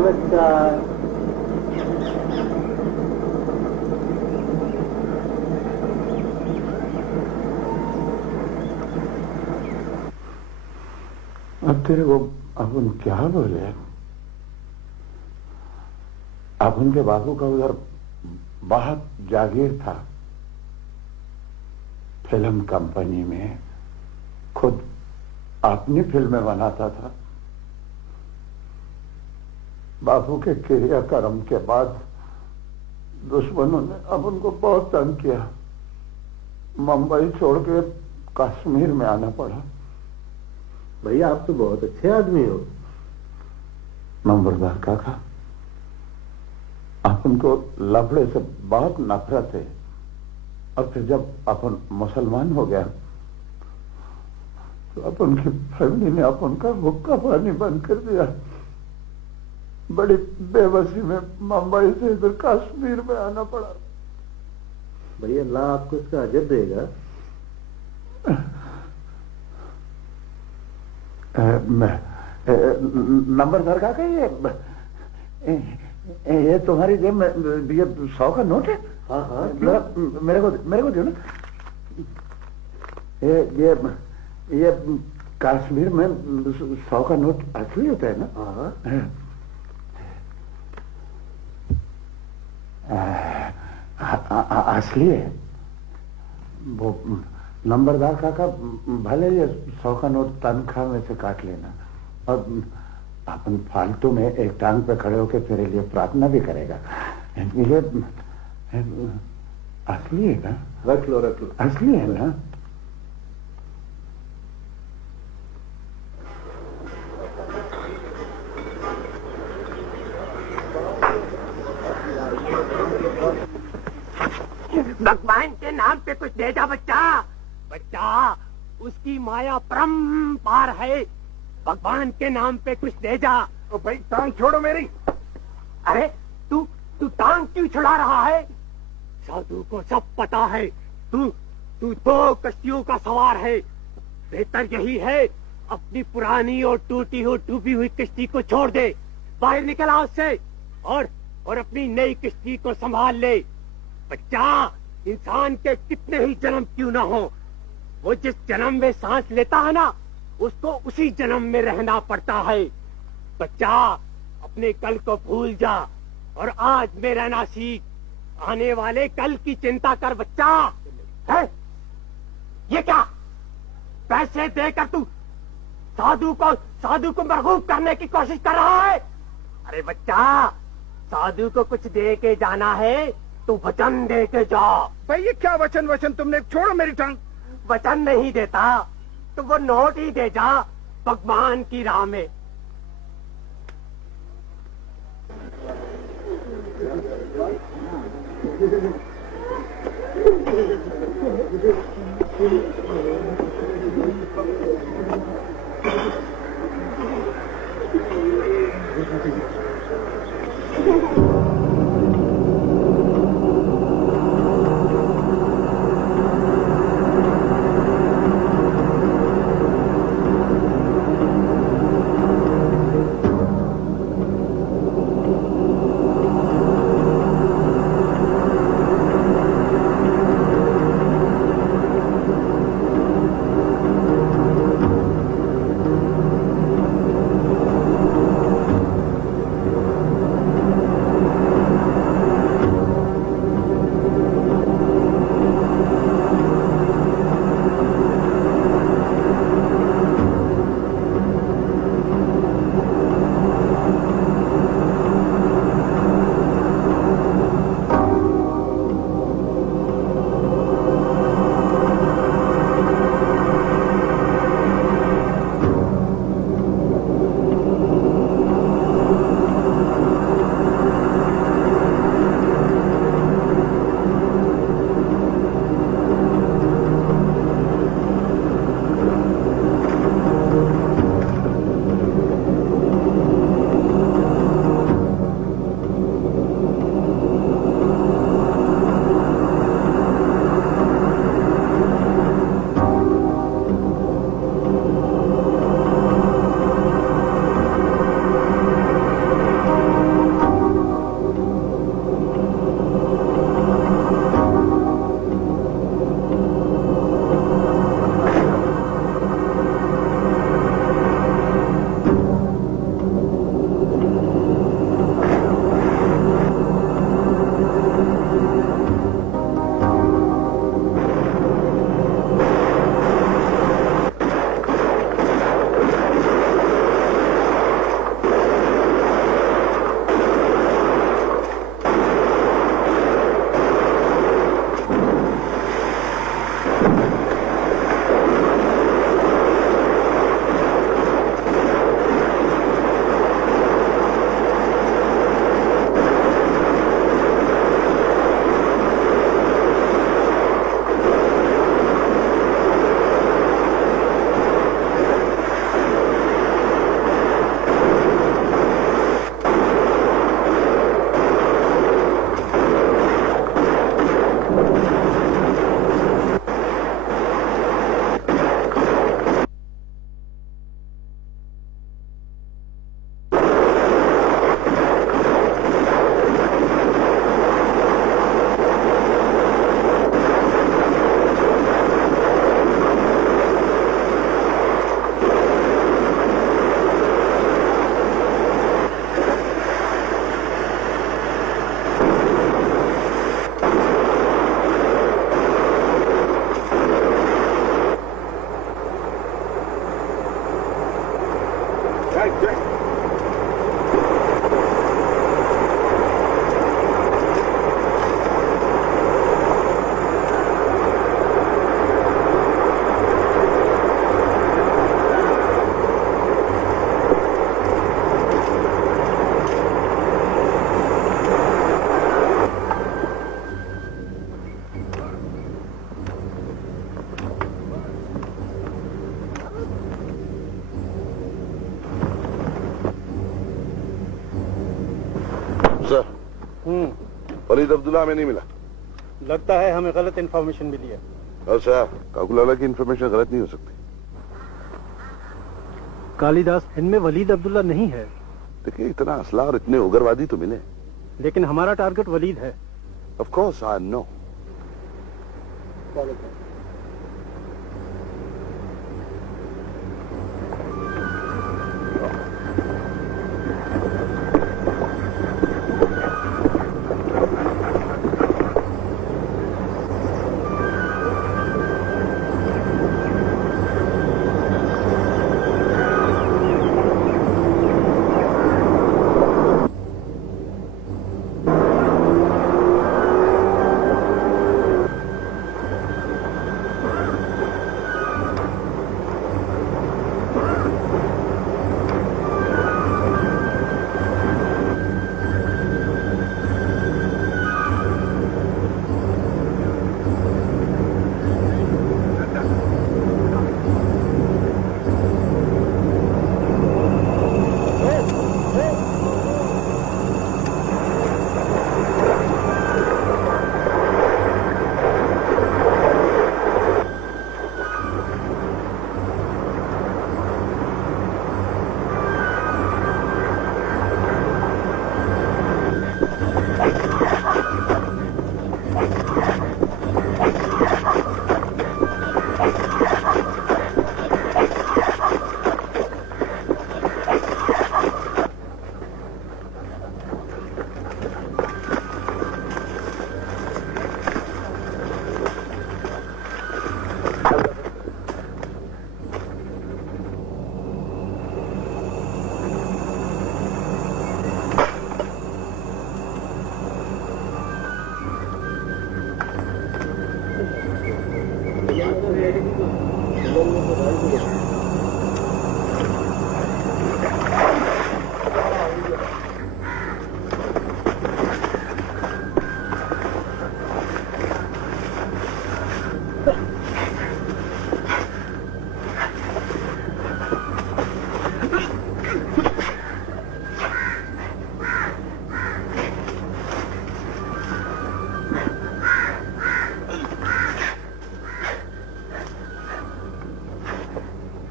नमस्कार। अब तेरे को अपन क्या बोले? अपन के बाबू का उधर बहुत जागीर था, फिल्म कंपनी में खुद अपनी फिल्में बनाता था। बाबू के क्रियाक्रम के बाद दुश्मनों ने अपन को बहुत तंग किया। मुंबई छोड़ के कश्मीर में आना पड़ा। भैया आप तो बहुत अच्छे आदमी हो। नंबरदार काका, अपन को लफड़े से बहुत नफरत है, और फिर जब अपन मुसलमान हो गया तो अपन की फैमिली ने अपन का हुक्का पानी बंद कर दिया। बड़ी बेबसी में मुंबई से इधर कश्मीर में आना पड़ा। भैया अल्लाह आपको इसका अजर देगा। नंबरदार काका, ये तुम्हारी जेब में ये 100 का नोट है? हाँ हाँ, मेरे को दो ना। ये कश्मीर में 100 का नोट असली होता है ना? हाँ असली है वो। नंबरदार काका, भले ये 100 का नोट तनख्वाह में से काट लेना, और अपन फालतू में एक टांग पे खड़े होकर तेरे लिए प्रार्थना भी करेगा। ये असली है ना? रख लो रख लो। असली है ना? भगवान के नाम पे कुछ दे जा बच्चा। बच्चा, उसकी माया परम्पार है। भगवान के नाम पे कुछ दे जा। तो भाई टांग छोड़ो मेरी। अरे तू टांग क्यों छुड़ा रहा है? साधु को सब पता है तू 2 कश्तियों का सवार है। बेहतर यही है अपनी पुरानी और टूटी हुई डूबी हुई किश्ती को छोड़ दे, बाहर निकल आ उससे, और अपनी नई किश्ती को संभाल ले। बच्चा, इंसान के कितने ही जन्म क्यों ना हो, वो जिस जन्म में सांस लेता है ना, उसको उसी जन्म में रहना पड़ता है। बच्चा, अपने कल को भूल जा और आज में रहना सीख। आने वाले कल की चिंता कर बच्चा। है ये क्या? पैसे देकर तू साधु को मरगूब करने की कोशिश कर रहा है? अरे बच्चा, साधु को कुछ दे के जाना है तो वचन दे के जा। भाई ये क्या वचन तुमने? छोड़ो मेरी टांग। वचन नहीं देता तो वो नोट ही दे जा भगवान की राह में। सर, वलीद अब्दुल्ला हमें नहीं मिला। लगता है हमें गलत इंफॉर्मेशन मिली है। अच्छा, काकुलाला की इंफॉर्मेशन गलत नहीं हो सकती। कालिदास, इनमें वलीद अब्दुल्ला नहीं है। देखिए, इतना असला और इतने उग्रवादी तो मिले, लेकिन हमारा टारगेट वलीद है। Of course I know.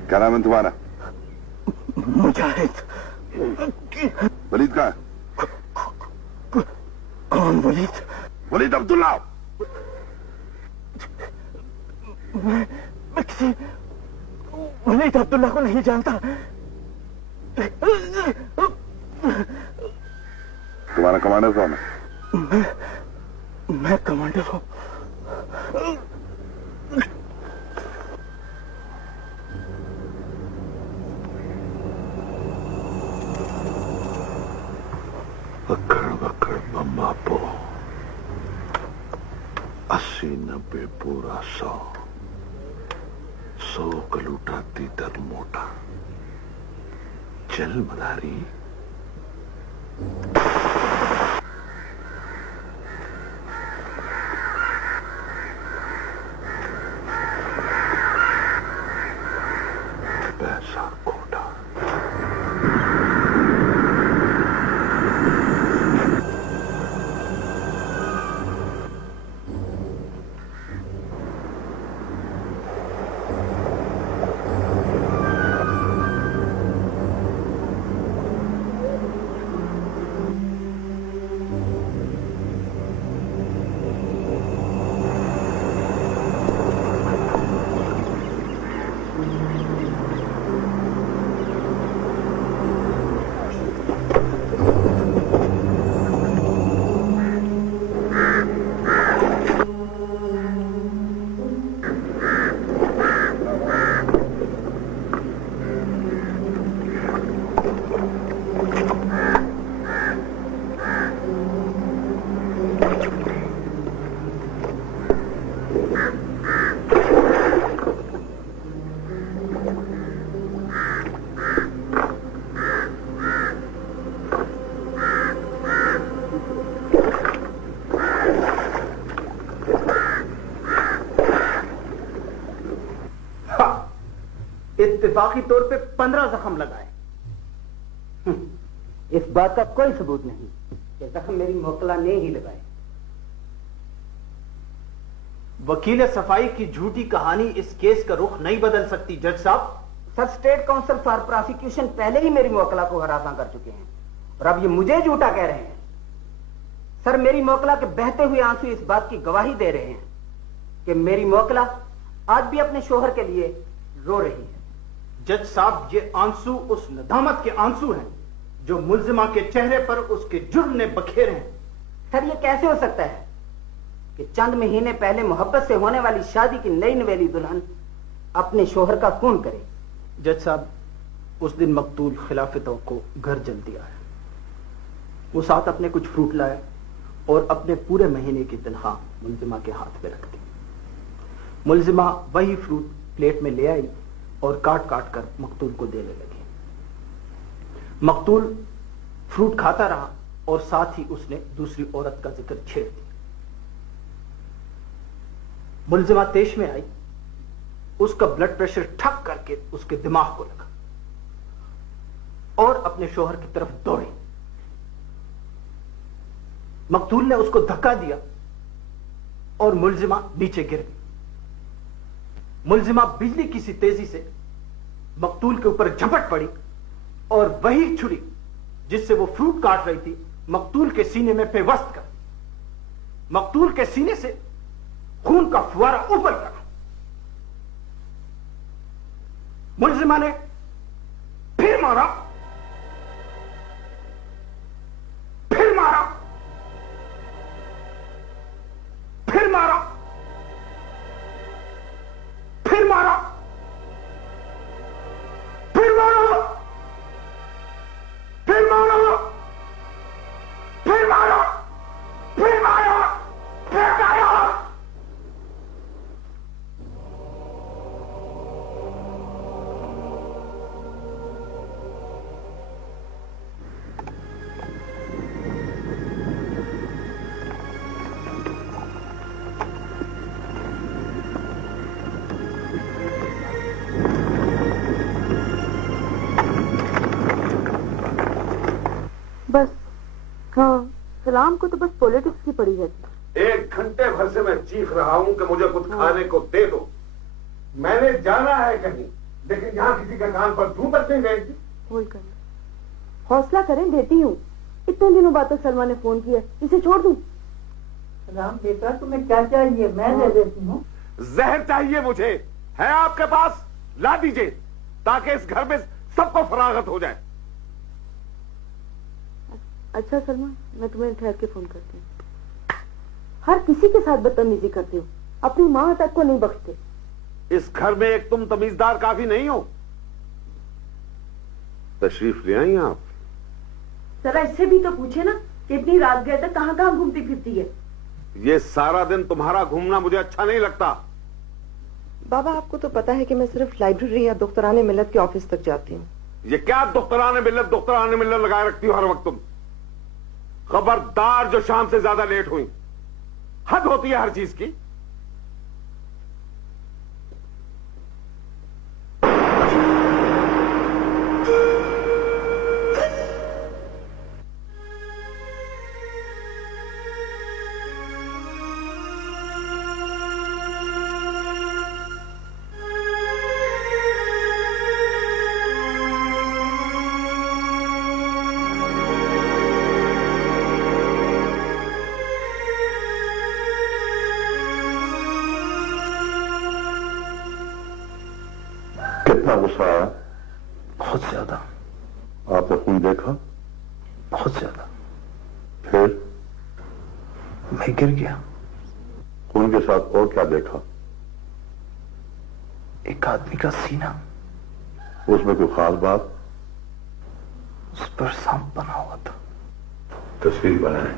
क्या नाम है तुम्हारा? मुजाहिद। वलीद कहाँ है? कौन वलीद? वलीद अब्दुल्ला। मैं किसी वलीद अब्दुल्ला को नहीं जानता। तुम्हारा कमांडर कौन है? मैं कमांडर हूं। वक्कड़ वक्कड़ बम्बा पो 80-90 पूरा 100 कलूटा तीतर मोटा चल मदारी। पैसा खोटा। इत्तेफाकी तौर पे 15 जख्म लगाए। इस बात का कोई सबूत नहीं कि जख्म मेरी मोकला ने ही लगाए। वकील सफाई की झूठी कहानी इस केस का रुख नहीं बदल सकती जज साहब। Sir, state council for prosecution पहले ही मेरी मोकला को हरासा कर चुके हैं और अब ये मुझे झूठा कह रहे हैं। सर, मेरी मोकला के बहते हुए आंसू इस बात की गवाही दे रहे हैं कि मेरी मोकला आज भी अपने शोहर के लिए रो रही है। जज साहब, ये आंसू उस नदामत के आंसू हैं जो मुल्जिमा के चेहरे पर उसके जुर्म ने बखेरे हैं। सर, ये कैसे हो सकता है कि चंद महीने पहले मोहब्बत से होने वाली शादी की नई नवेली दुल्हन अपने शोहर का खून करे? जज साहब, उस दिन मकतूल खिलाफतों को घर जल दिया है। वो साथ अपने कुछ फ्रूट लाए और अपने पूरे महीने की तनख्वाह मुल्जिमा के हाथ में रख दी। मुल्जिमा वही फ्रूट प्लेट में ले आई और काट काट कर मकतूल को देने लगी। मकतूल फ्रूट खाता रहा और साथ ही उसने दूसरी औरत का जिक्र छेड़ दिया। मुल्जिमा तेश में आई, उसका ब्लड प्रेशर ठक करके उसके दिमाग को लगा और अपने शोहर की तरफ दौड़ी। मकतूल ने उसको धक्का दिया और मुल्जिमा नीचे गिर गई। मुल्जिमा बिजली की सी तेजी से मकतूल के ऊपर झपट पड़ी और वही छुरी जिससे वो फ्रूट काट रही थी मकतूल के सीने में पेवस्त कर। मकतूल के सीने से खून का फुवारा उबल गया। मुल्जिमा ने फिर मारा, फिर मारा, फिर मारा, फिर मारा, फिर मारा, फिर मारा, फिर मारा, फिर मारा, फिर मारा। बस हाँ, सलाम को तो बस पॉलिटिक्स की पड़ी रहती। 1 घंटे भर से मैं चीख रहा हूं कि मुझे कुछ खाने को दे दो। मैंने जाना है कहीं, लेकिन यहाँ किसी के कान पर धूप नहीं गई। होल्ड कर, हौसला करें, देती हूँ। इतने दिनों बाद तो सलमा ने फोन किया, इसे छोड़ दूं? राम बेटा, तुम्हें क्या चाहिए? मैं दे देती हूँ। जहर चाहिए मुझे, है आपके पास? ला दीजिए ताकि इस घर में सबको फरागत हो जाए। अच्छा सलमा, मैं तुम्हें ठहर के फोन करती हूँ। हर किसी के साथ बदतमीजी करती हूँ, अपनी माँ तक को नहीं बख्शते। इस घर में एक तुम तमीजदार काफी नहीं हो। तशरीफ ले आई आप? जरा इससे भी तो पूछे ना कि इतनी रात गए तक कहाँ कहाँ घूमती फिरती है। ये सारा दिन तुम्हारा घूमना मुझे अच्छा नहीं लगता। बाबा, आपको तो पता है कि मैं सिर्फ लाइब्रेरी या दुख्तराने मिल्लत के ऑफिस तक जाती हूँ। ये क्या दुख्तराने मिल्लत लगाए रखती हो हर वक्त तुम? खबरदार जो शाम से ज्यादा लेट हुई। हद होती है हर चीज की। कितना गुस्सा आया? बहुत ज्यादा। आपने खून देखा? बहुत ज्यादा। फिर? मैं गिर गया। खून के साथ और क्या देखा? एक आदमी का सीना। उसमें कोई खास बात? उस पर सांप बना हुआ था। तस्वीर बनाए।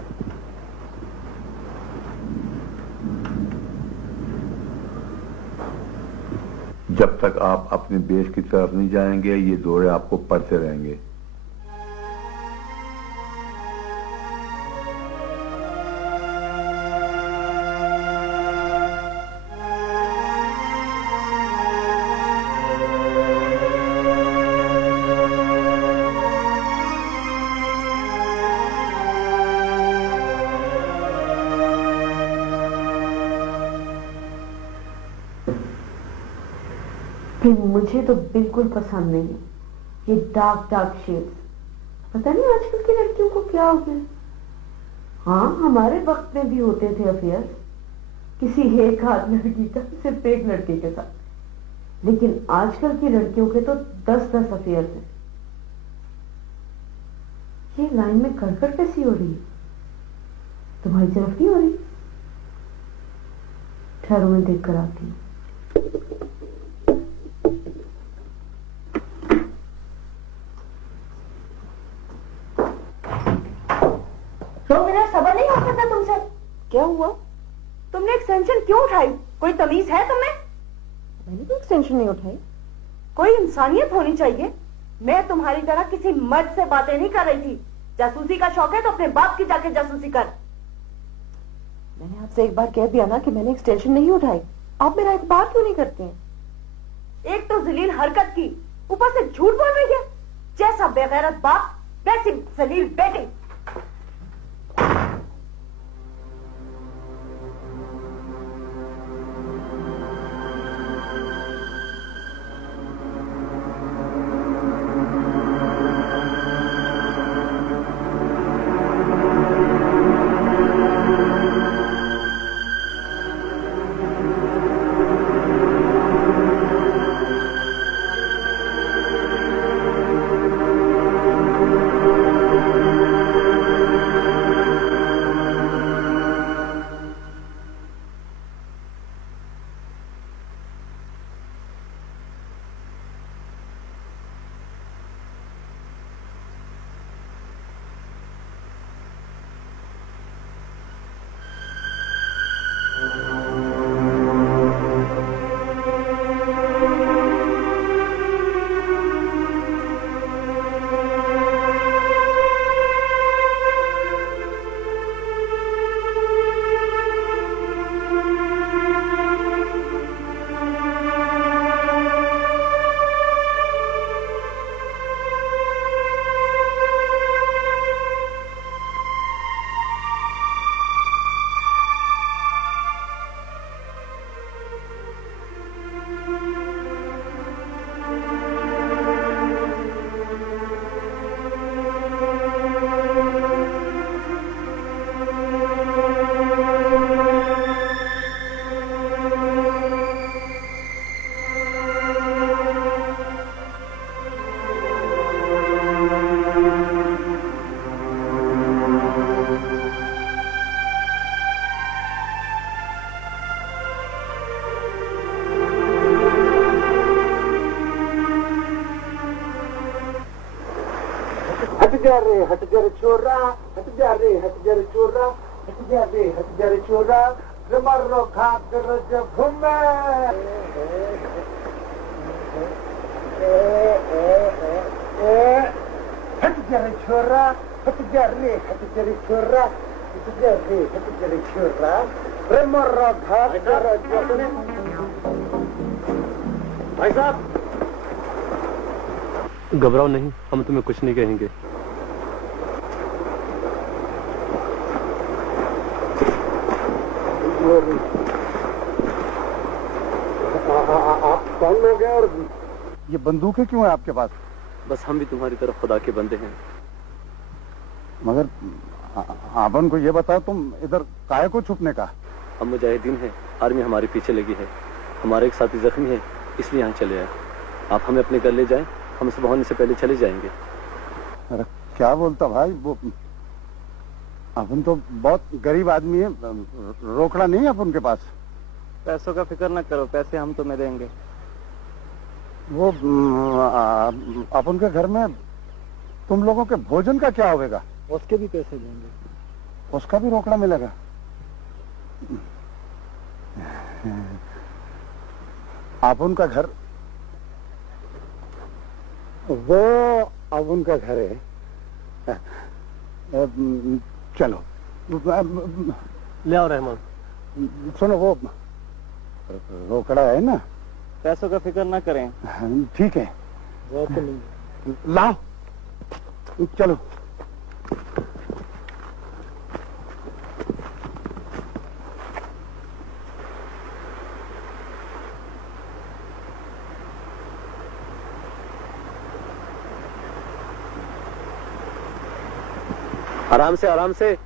जब तक आप अपने देश की तरफ नहीं जाएंगे ये दौरे आपको पड़ते रहेंगे। फिर मुझे तो बिल्कुल पसंद नहीं है ये डार्क डार्क शेड्स। पता नहीं आजकल की लड़कियों को क्या हो गया। हाँ, हमारे वक्त में भी होते थे अफेयर, किसी एक आध लड़की का सिर्फ एक लड़के के साथ, लेकिन आजकल की लड़कियों के तो 10-10 अफेयर हैं। ये लाइन में गड़बड़ कैसी हो रही है? तुम्हारी तरफ नहीं हो रही? ठहरो, मैं देख कर आती हूँ। तो मेरा सबर नहीं हो सकता तुमसे। क्या हुआ? तुमने एक्सटेंशन क्यों उठाई? कोई तमीज है तुम्हें? मैंने कोई एक्सटेंशन नहीं उठाई। कोई इंसानियत होनी चाहिए। मैं तुम्हारी तरह किसी मर्द से बातें नहीं कर रही थी। जासूसी का शौक है तो अपने बाप की जाके जासूसी कर। मैंने आपसे एक बार कह दिया ना कि मैंने एक्सटेंशन नहीं उठाई। आप मेरा एतबार क्यों नहीं करते हैं? एक तो जलील हरकत की, ऊपर से झूठ बोल रही है। जैसा बेगैरत बाप वैसी जलील बेटी। हट जा रे छोरा, हट जा रे छोरा, हट जा रे छोरा, मरो खाकर जब घूमे। हट जा रे छोरा, हट जा रे छोरा, हट जा रे छोरा, मरो खाकर जब। भाई साहब, घबराओ नहीं, हम तुम्हें कुछ नहीं कहेंगे। आप कौन लोग हैं और ये बंदूकें क्यों है आपके पास? बस हम भी तुम्हारी तरफ खुदा के बंदे हैं। मगर आपन को ये बताओ, तुम इधर काहे को छुपने का? हम मुजाहिदीन हैं, आर्मी हमारे पीछे लगी है, हमारे एक साथी जख्मी है, इसलिए यहाँ चले आए। आप हमें अपने घर ले जाएं, हम सुबह होने से पहले चले जाएंगे। अरे क्या बोलता भाई, वो अपन तो बहुत गरीब आदमी है, रोकड़ा नहीं है अपन के पास। पैसों का फिक्र न करो, पैसे हम तुम्हें देंगे। वो अपन के घर में तुम लोगों के भोजन का क्या होगा? उसके भी पैसे देंगे। उसका भी रोकड़ा मिलेगा? आप उनका घर, वो अब उनका घर है। चलो ले आओ रहमान। सुनो, वो रोकड़ा है ना, पैसों का फिक्र ना करें। ठीक है, वो तो नहीं। लाओ, चलो। आराम से आराम से।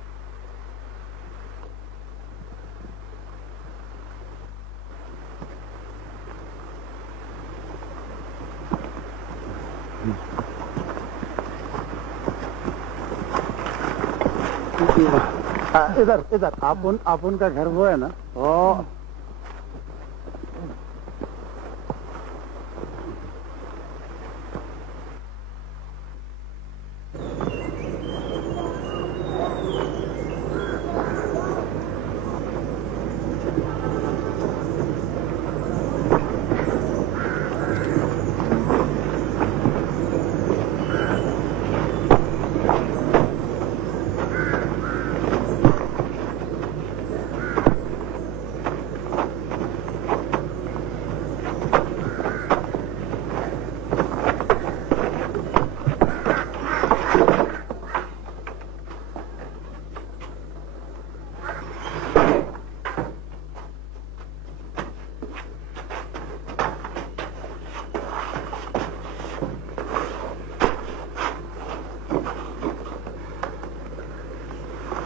इधर इधर आप उनका घर वो है ना? ओ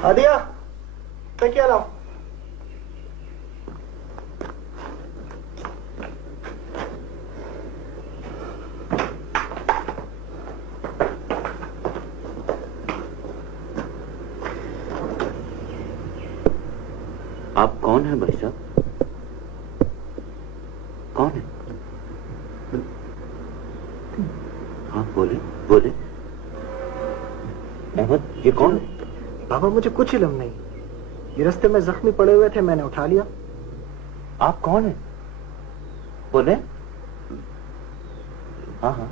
आदिया, क्या लाओ? आप कौन हैं भाई साहब? कौन है? हाँ बोले बोले। अहमद, ये कौन है? बाबा मुझे कुछ इल्म नहीं। ये रास्ते में जख्मी पड़े हुए थे, मैंने उठा लिया। आप कौन है? बोले। हाँ हाँ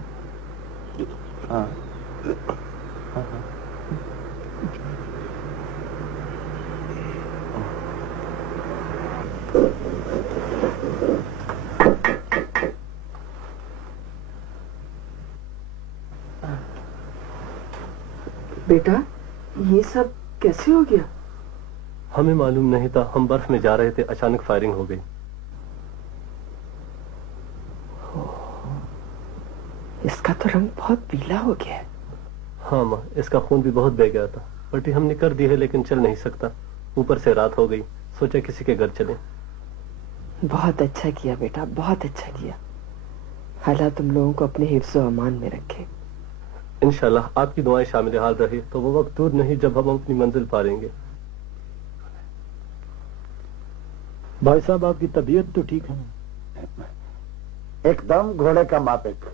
हाँ हाँ हाँ। बेटा, ये सब कैसे हो गया? हमें मालूम नहीं था, हम बर्फ में जा रहे थे, अचानक फायरिंग हो गई। इसका तो रंग बहुत पीला हो गया है। हाँ माँ, इसका खून भी बहुत बह गया था। पट्टी हमने कर दी है लेकिन चल नहीं सकता। ऊपर से रात हो गई, सोचा किसी के घर चले। बहुत अच्छा किया बेटा, बहुत अच्छा किया। अल्लाह तुम लोगों को अपने हिफ्ज़ व अमान में रखे। इंशाल्लाह आपकी दुआएं शामिल हाल रही तो वो वक्त दूर नहीं जब हम अपनी मंजिल पारेंगे। भाई साहब, आपकी तबीयत तो ठीक है? एकदम घोड़े का मापिक।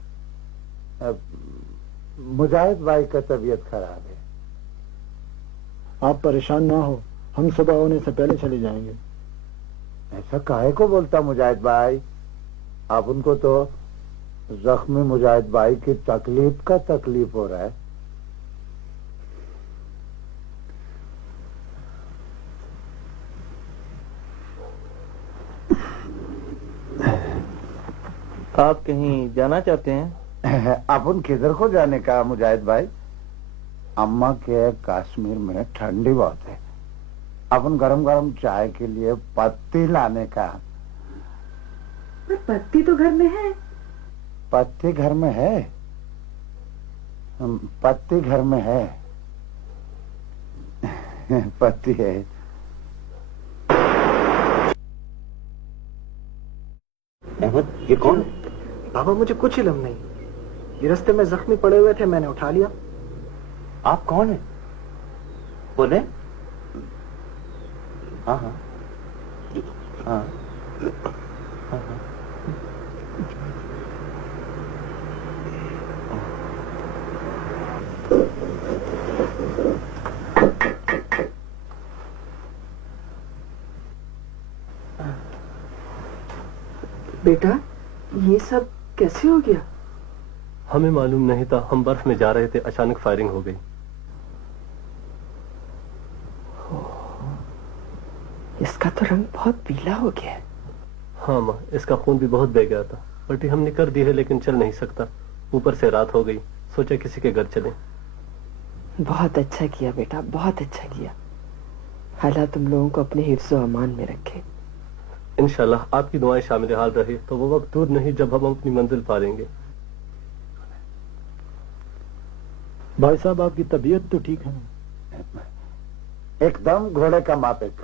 मुजाहिद भाई का तबीयत खराब है। आप परेशान ना हो, हम सुबह होने से पहले चले जाएंगे। ऐसा काहे को बोलता मुजाहिद भाई? आप उनको तो जख्मी मुजाहिद भाई की तकलीफ का तकलीफ हो रहा है। आप कहीं जाना चाहते हैं? अपन किधर को जाने का मुजाहिद भाई? अम्मा के कश्मीर में ठंडी बहुत है। अपन गरम गरम चाय के लिए पत्ती लाने का। पत्ती तो घर में है। पत्ती घर में है? पत्ती घर में है। पत्ती है। अहमद, ये कौन है? बाबा मुझे कुछ इल्म नहीं। ये रास्ते में जख्मी पड़े हुए थे, मैंने उठा लिया। आप कौन है? बोले। हाँ हाँ हाँ हाँ हाँ। बेटा, ये सब कैसे हो गया? हमें मालूम नहीं था, हम बर्फ में जा रहे थे, अचानक फायरिंग हो गई। इसका तो रंग बहुत पीला हो गया है। हाँ माँ, इसका खून भी बहुत बह गया था। पट्टी हमने कर दी है लेकिन चल नहीं सकता। ऊपर से रात हो गई, सोचा किसी के घर चले। बहुत अच्छा किया बेटा, बहुत अच्छा किया। अल्लाह तुम लोगों को अपने हिफ्ज़ व अमान में रखे। इंशाल्लाह आपकी दुआएं शामिल हाल रही तो वो वक्त दूर नहीं जब हम अपनी मंजिल पारेंगे। भाई साहब, आपकी तबीयत तो ठीक है? एकदम घोड़े का मापिक।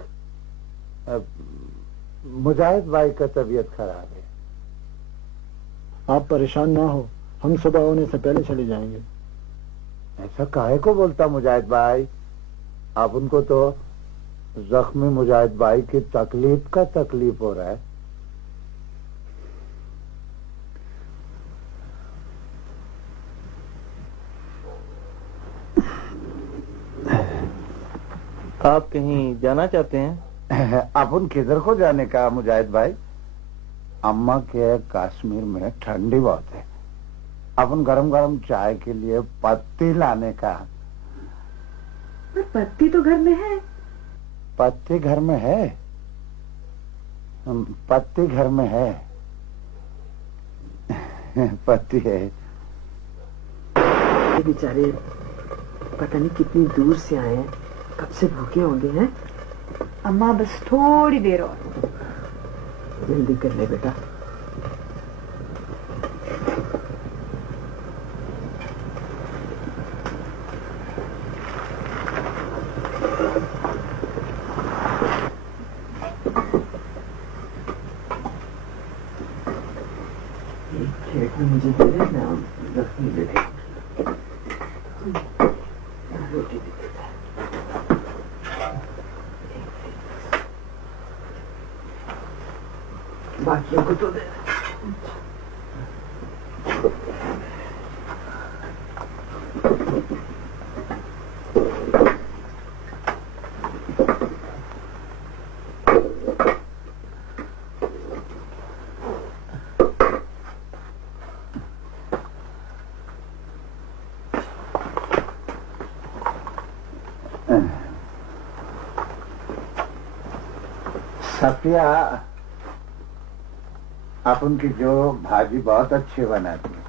मुजाहिद भाई का तबीयत खराब है। आप परेशान ना हो, हम सुबह होने से पहले चले जाएंगे। ऐसा काहे को बोलता मुजाहिद भाई? अब उनको तो जख्मी मुजाहिद भाई की तकलीफ का तकलीफ हो रहा है। आप कहीं जाना चाहते हैं? अपन किधर को जाने का मुजाहिद भाई? अम्मा के कश्मीर में ठंडी बहुत है। अपन गरम गरम चाय के लिए पत्ती लाने का। पर पत्ती तो घर में है। पत्ती घर में है? पत्ती घर में है। पत्ती है। बेचारे पता नहीं कितनी दूर से आए हैं, कब से भूखे होंगे हैं। अम्मा बस थोड़ी देर और। जल्दी कर ले बेटा। मुझे दे देना, रखनी दे दे। रोटी दे देता है। बाकियों को तो दे। सफिया अपन की जो भाजी बहुत अच्छी बनाती है।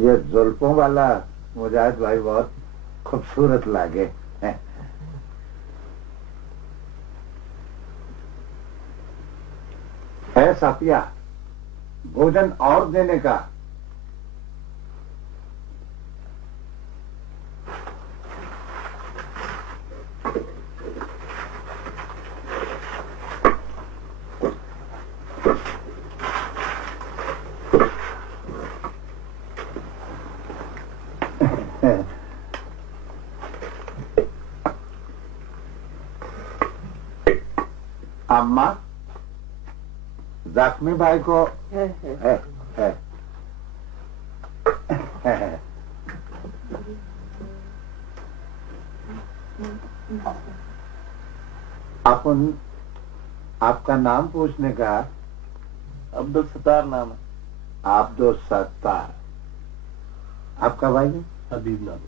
ये जुल्फों वाला मुजाहिद भाई बहुत खूबसूरत लागे। है सफिया, भोजन और देने का। अम्मा, जख्मी भाई को है। अपन आपका नाम पूछने का। अब्दुल सत्तार नाम है। अब्दुल सत्तार। आपका भाई? हबीब नाम।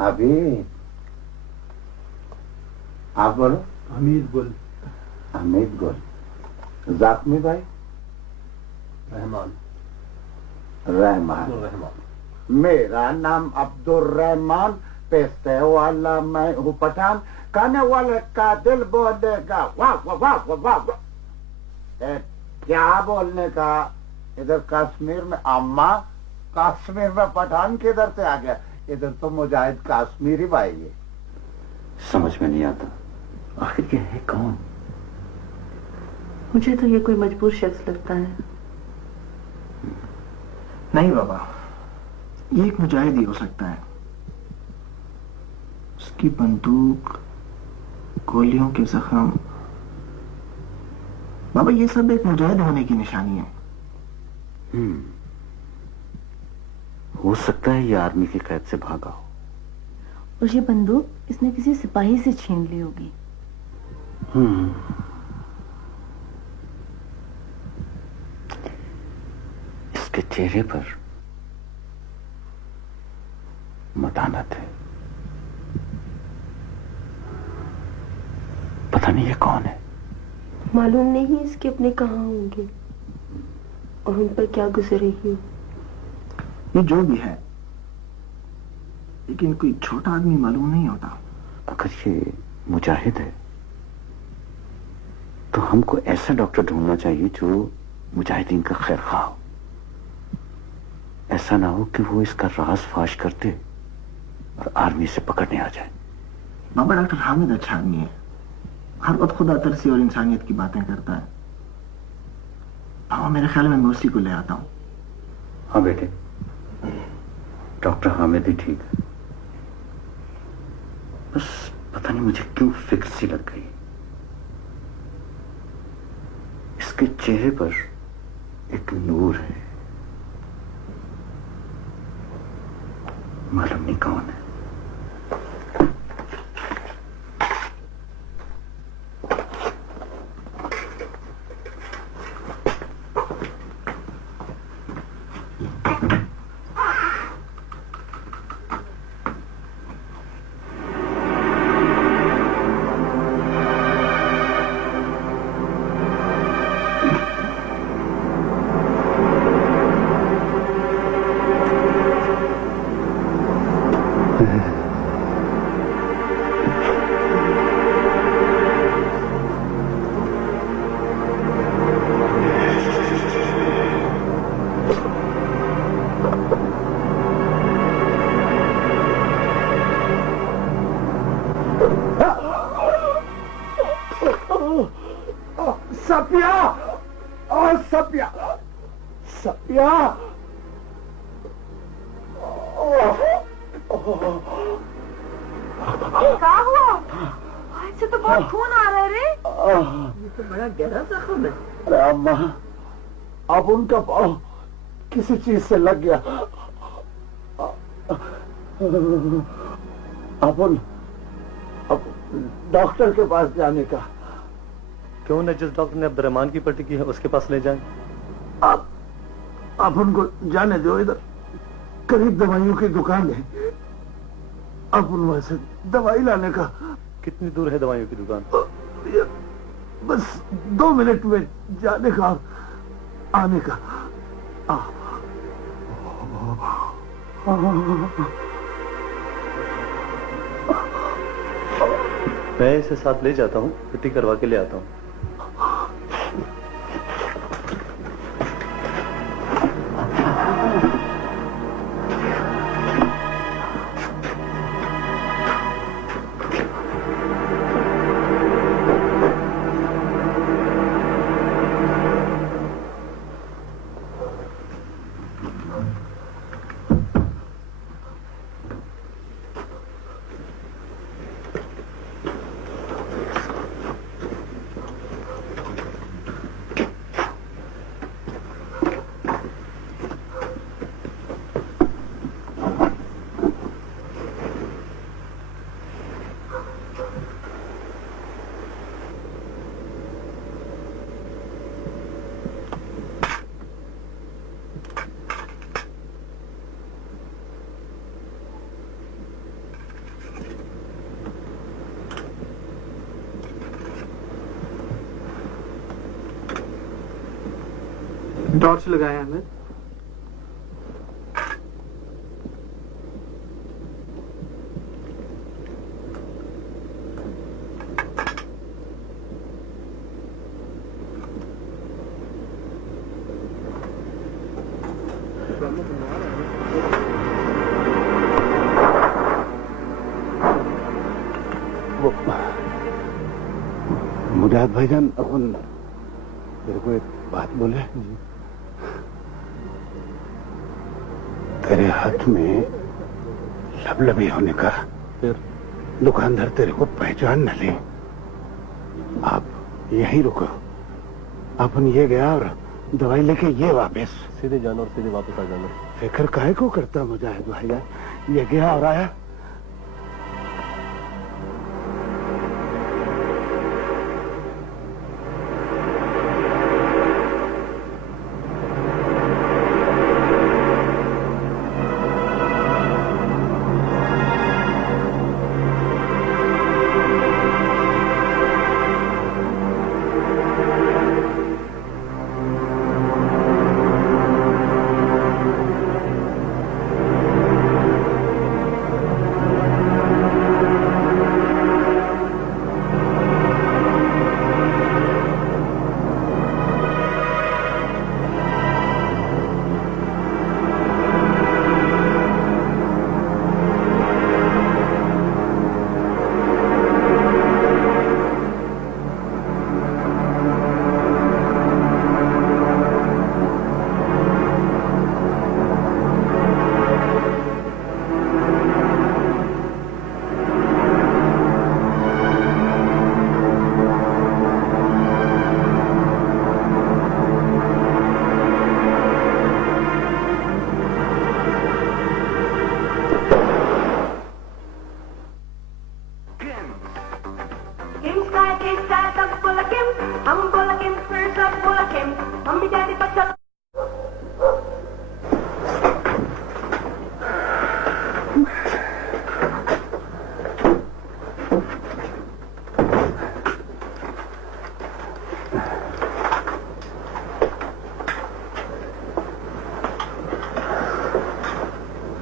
हबीब। आप बोलो। हमीद गुल। हमीद गुल। जाखमी भाई? रहमान। रहमान। मेरा नाम अब्दुल रहमान, पैसे वाला मैं हूँ पठान, खाने वाले का दिल बोलेगा वाह वाह वाह वाह वाह। क्या बोलने का? इधर कश्मीर में अम्मा, कश्मीर में पठान किधर से आ गया? इधर तो मुजाहिद कश्मीरी भाई है। समझ में नहीं आता आखिर ये है कौन? मुझे तो ये कोई मजबूर शख्स लगता है। नहीं बाबा, ये एक मुजाहिद ही हो सकता है। उसकी बंदूक, गोलियों के जख्म, बाबा ये सब एक मुजाहिद होने की निशानी है। हो सकता है ये आर्मी की कैद से भागा हो। और ये बंदूक इसने किसी सिपाही से छीन ली होगी। इसके चेहरे पर मतानत है। पता नहीं ये कौन है। मालूम नहीं इसके अपने कहाँ होंगे और उन पर क्या गुजरेगी। ये जो भी है, लेकिन कोई छोटा आदमी मालूम नहीं होता। अगर ये मुजाहिद है तो हमको ऐसा डॉक्टर ढूंढना चाहिए जो मुजाहिदीन का खैर खा हो। ऐसा ना हो कि वो इसका राज फाश करते और आर्मी से पकड़ने आ जाए। बाबा डॉक्टर हामिद अच्छा आदमी है, हर वक्त खुदा तरसी और इंसानियत की बातें करता है। बाबा मेरे ख्याल में मैं उसी को ले आता हूँ। हाँ बेटे, डॉक्टर हामिद ही ठीक है। बस पता नहीं मुझे क्यों फिक्र सी लग गई। इसके चेहरे पर एक नूर है, मालूम नहीं कौन है। सपिया, ओ सपिया, सपिया, क्या हुआ? इससे तो बहुत खून आ रहा है रे। ये तो बड़ा गहरा जख्म है। अरे अम्मा, अब उनका पाँव किसी चीज से लग गया। अब डॉक्टर के पास जाने का। क्यों न जिस डॉक्टर ने अब्दुर्रहमान की पट्टी की है उसके पास ले जाएं। आप उनको जाने दो, इधर करीब दवाइयों की दुकान है, अब उनमें से दवाई लाने का। कितनी दूर है दवाइयों की दुकान? बस 2 मिनट में जाने का और आने का। मैं इसे साथ ले जाता हूँ, पट्टी करवा के ले आता हूँ। टॉर्च लगाए हमें। मुराद भाईजान, अपन तेरे को एक बात बोले। तेरे हाथ में लबलबी होने का फिर दुकानदार तेरे को पहचान न ले। आप यहीं रुको, अपन ये गया और दवाई लेके ये वापस। सीधे जाना और सीधे वापस आ जाना। फिक्र काहे को करता मुजाहिद भाईजान, ये गया और आया।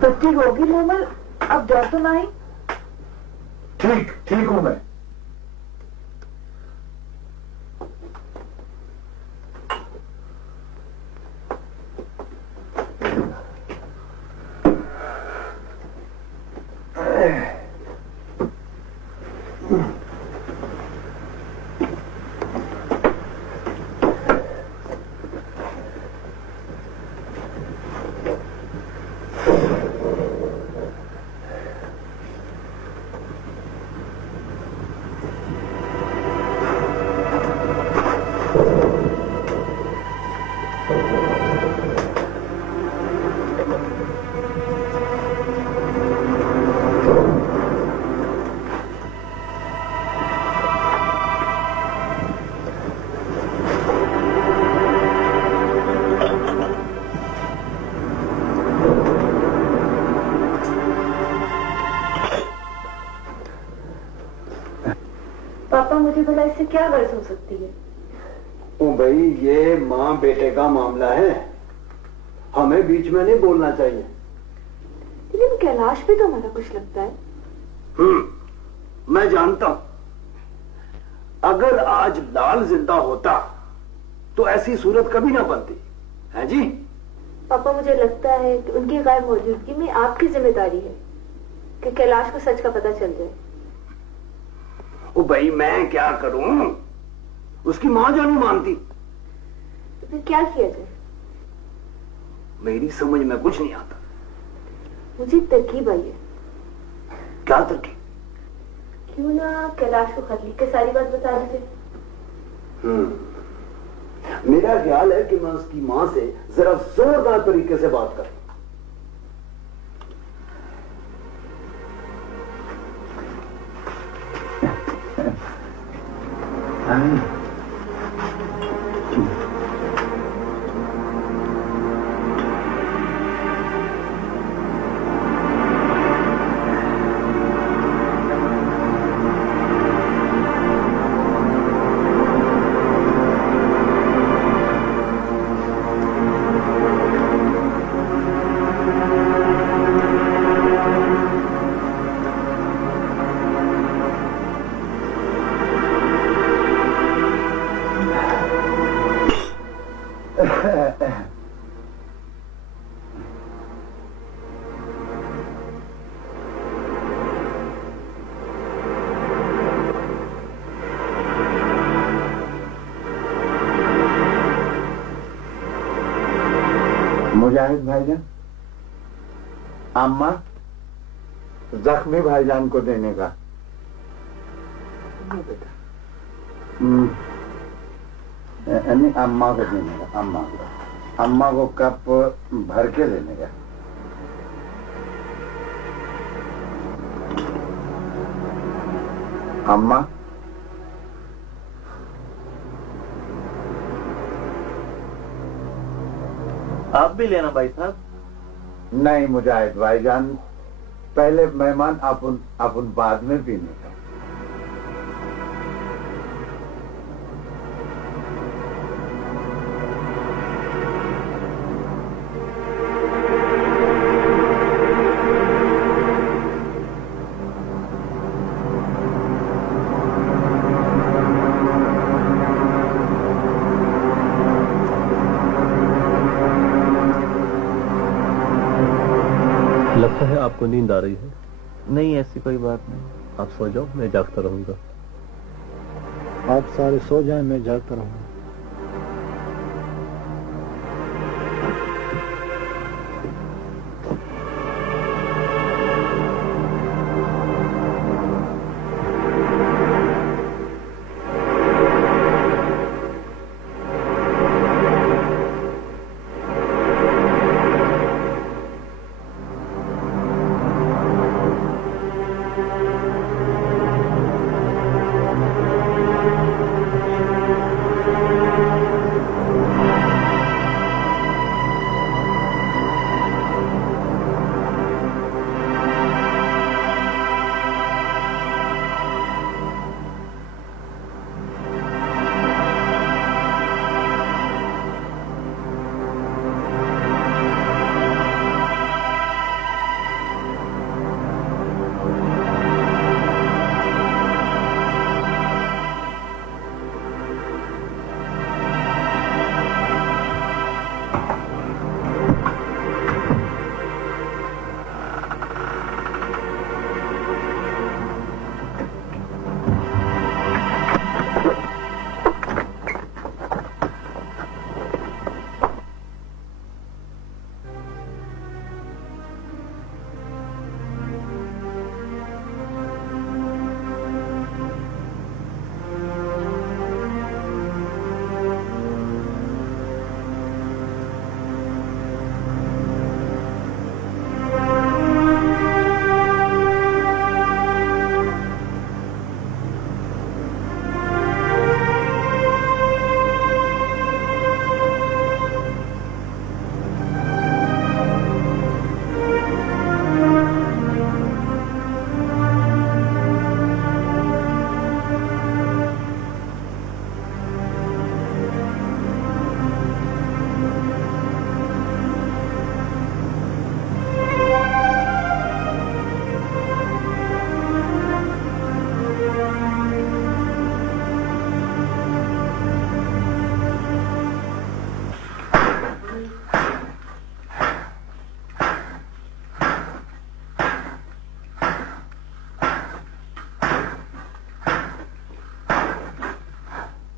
तो ठीक होगी निर्मल, अब डर तो नहीं? ठीक हूं मैं। पापा मुझे भला इससे क्या गर्ज हो सकती है? ओ भाई, ये माँ बेटे का मामला है, हमें बीच में नहीं बोलना चाहिए। लेकिन कैलाश भी तो हमारा कुछ लगता है। मैं जानता हूं, अगर आज लाल जिंदा होता तो ऐसी सूरत कभी ना बनती है जी। पापा मुझे लगता है कि उनकी गैर मौजूदगी में आपकी जिम्मेदारी है कि कैलाश को सच का पता चल जाए। ओ भाई, मैं क्या करूं, उसकी मां जो नहीं मानती। तो फिर क्या किया जाए? मेरी समझ में कुछ नहीं आता। मुझे तरकीब आई है। क्या तरकीब? क्यों ना कैलाश को खत लिख के सारी बात बता दीजिए। मेरा ख्याल है कि मैं उसकी मां से जरा जोरदार तरीके से बात करूं। मुजाहिद भाईजान, अम्मा जख्मी भाईजान को देने का। हाँ बेटा। नहीं, अम्मा को देने का। अम्मा को कप भर के देने का। अम्मा, आप भी लेना भाई साहब। नहीं मुजाहिद भाईजान, पहले मेहमान अपन बाद में पीने का। लगता है आपको नींद आ रही है। नहीं, ऐसी कोई बात नहीं। आप सो जाओ, मैं जागता रहूंगा। आप सारे सो जाएं, मैं जागता रहूंगा।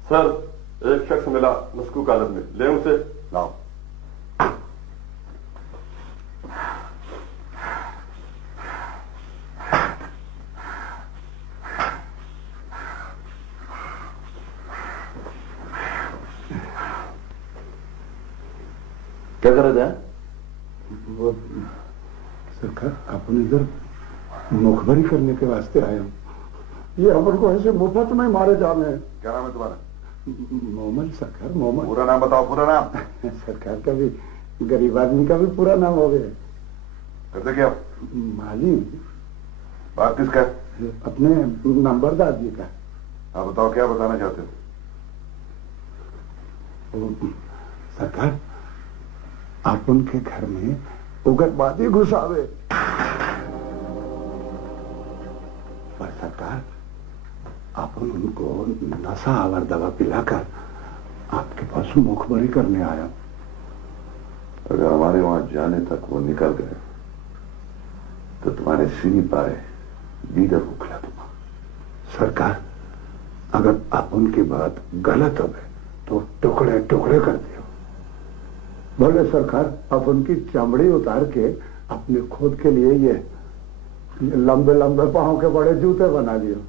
सर, एक शख्स मिला मस्कूक हालत में, ले उसे। लाओ। क्या कर रहे थे? वो सरकार, अपन इधर मुखबरी करने के वास्ते आए हम। ये अपन को ऐसे मुफ्त में मारे जाने। क्या नाम है तुम्हारा? मोहम्मद सरकार, मोहम्मद। पूरा नाम बताओ, पूरा नाम। सरकार का भी, गरीब आदमी का भी पूरा नाम हो गया। करते क्या? माली। बात किसका? अपने नंबरदार जी का। हाँ बताओ, क्या बताना चाहते हो? सरकार, आप उनके घर में उग्रवादी घुसावे। पर सरकार, आप उनको नशा आवर दवा पिलाकर आपके पास मुखबरी करने आया। अगर हमारे वहां जाने तक वो निकल गए तो तुम्हारे सीनी पाए दीगर को खिला दूंगा। सरकार, अगर आप उनकी बात गलत हो गए तो टुकड़े टुकड़े कर दियो। बोले सरकार, आप उनकी चमड़ी उतार के अपने खुद के लिए ये लंबे लंबे पांव के बड़े जूते बना लियो।